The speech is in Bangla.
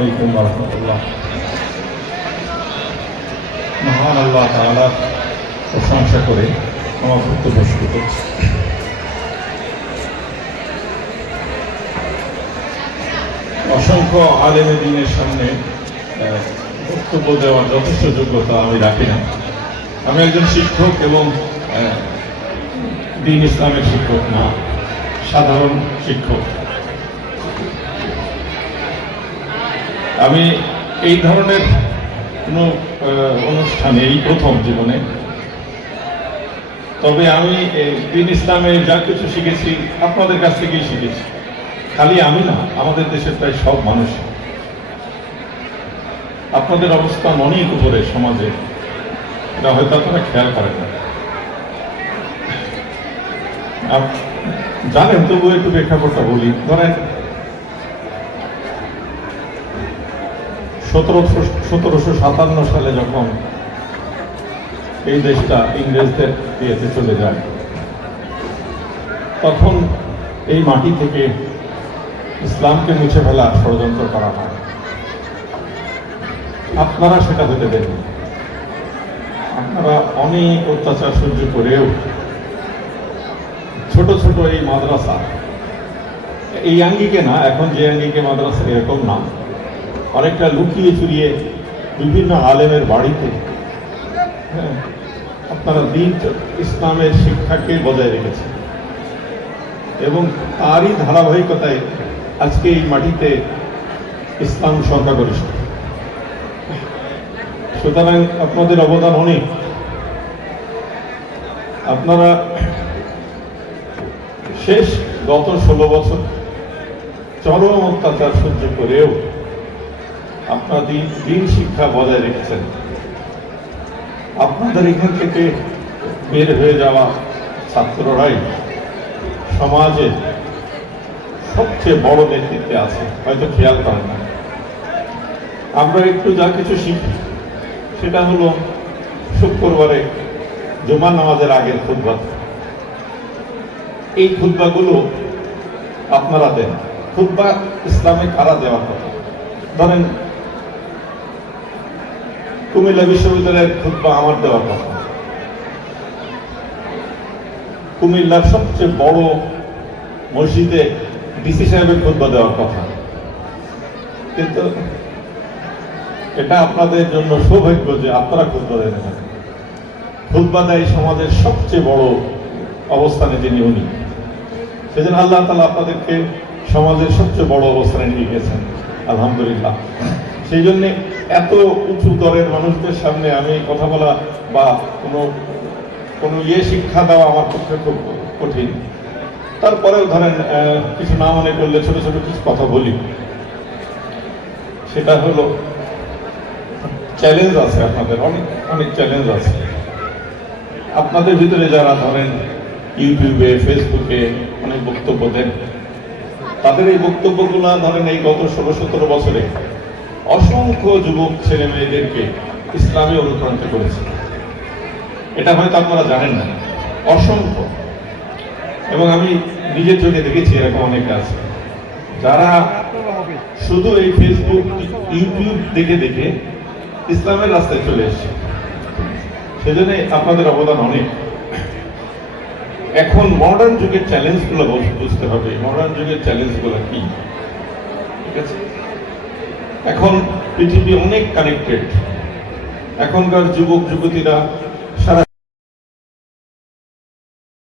আলাইকুম রহমতুল্লাহ। মহান আল্লাহ তাআলার প্রশংসা করে আমার বক্তব্য শুরু করছি। অসংখ্য আলেমে দিনের সামনে বক্তব্য দেওয়ার যথেষ্ট যোগ্যতা আমি রাখি না। আমি একজন শিক্ষক এবং দিন ইসলামের শিক্ষক না, সাধারণ শিক্ষক। আমি এই ধরনের কোনো অনুষ্ঠানে, এই প্রথম জীবনে। তবে আমি দিন ইসলামে যা কিছু শিখেছি, আপনাদের কাছ থেকেই শিখেছি। খালি আমি না, আমাদের দেশের প্রায় সব মানুষ। আপনাদের অবস্থান অনেক উপরে সমাজে। এটা হয়তো আপনারা খেয়াল করেন না। জানেন তবু একটু প্রেক্ষাপটটা বলি। ধরেন সতেরোশো সতেরোশো সাতান্ন সালে যখন এই দেশটা ইংরেজদের দিয়েতে চলে যায়, তখন এই মাটি থেকে ইসলামকে মুছে ফেলার ষড়যন্ত্র করা হয়। আপনারা সেটা হতে দেন আপনারা অনেক অত্যাচার সহ্য করেও ছোট ছোট এই মাদ্রাসা, এই আঙ্গিকে না, এখন যে আঙ্গিকে মাদ্রাসা এরকম না। অনেকটা লুকিয়ে চুরিয়ে বিভিন্ন আলেমের বাড়িতে। হ্যাঁ, আপনারা দিন ইসলামের শিক্ষাকে বজায় রেখেছেন। এবং তারই ধারাবাহিকতায় আজকে এই মাটিতে ইসলাম সংখ্যাগরিষ্ঠ। সুতরাং আপনাদের অবদান অনেক। আপনারা শেষ গত ষোলো বছর চরম অত্যাচার সহ্য করেও আপনারা দিন দিন শিক্ষা বজায় রেখেছেন। আপনাদের এখান থেকে বের হয়ে যাওয়া ছাত্ররাই সমাজে সবচেয়ে বড় নেতৃত্বে আছে, হয়তো খেয়াল করেন না। আমরা একটু যা কিছু শিখি, সেটা হলো শুক্রবারে জুমা নামাজের আগের খুদ্া এই খুদ্বাগুলো আপনারা দেন। খুদ্া ইসলামে কারা দেওয়ার কথা? ধরেন কুমিল্লা বিশ্ববিদ্যালয়ের খুদ্া আমার দেওয়ার কথা। কুমিল্লার সবচেয়ে বড় মসজিদে ডিসি সাহেবের খুদ্া দেওয়ার কথা। কিন্তু এটা আপনাদের জন্য সৌভাগ্য যে আপনারা খুদ্া দেন খুদ্া দেয় সমাজের সবচেয়ে বড় অবস্থানে যিনি উনি। সেজন্য আল্লাহ তালা আপনাদেরকে সমাজের সবচেয়ে বড় অবস্থানে নিয়ে গেছেন। আলহামদুলিল্লাহ। সেই জন্যে এত উঁচু দরের মানুষদের সামনে আমি কথা বলা বা কোনো কোনো ইয়ে শিক্ষা দেওয়া আমার পক্ষে খুব কঠিন। তারপরেও ধরেন কিছু না মনে করলে ছোট ছোট কিছু কথা বলি। সেটা হলো চ্যালেঞ্জ আছে আপনাদের, অনেক অনেক চ্যালেঞ্জ আছে। আপনাদের ভিতরে যারা ধরেন ইউটিউবে, ফেসবুকে অনেক বক্তব্য দেন, তাদের এই বক্তব্যগুলো ধরেন এই গত ষোলো সতেরো বছরে অসংখ্য যুবক ছেলে মেয়েদেরকে ইসলামে অনুপ্রাণিত করেছে। এটা হয়তো আপনারা জানেন না। অসংখ্য। এবং আমি নিজের চোখে দেখেছি এরকম অনেক আছে। যারা শুধু এই ফেসবুক ইউটিউব দেখে দেখে ইসলামের রাস্তায় চলে এসেছে। সেজন্য আপনাদের অবদান অনেক। এখন মডার্ন যুগের চ্যালেঞ্জগুলো বুঝ- বুঝতে হবে। মডার্ন যুগের চ্যালেঞ্জগুলো কি? ঠিক আছে? এখন পৃথিবী অনেক কানেক্টেড এখনকার যুবক যুবতীরা সারা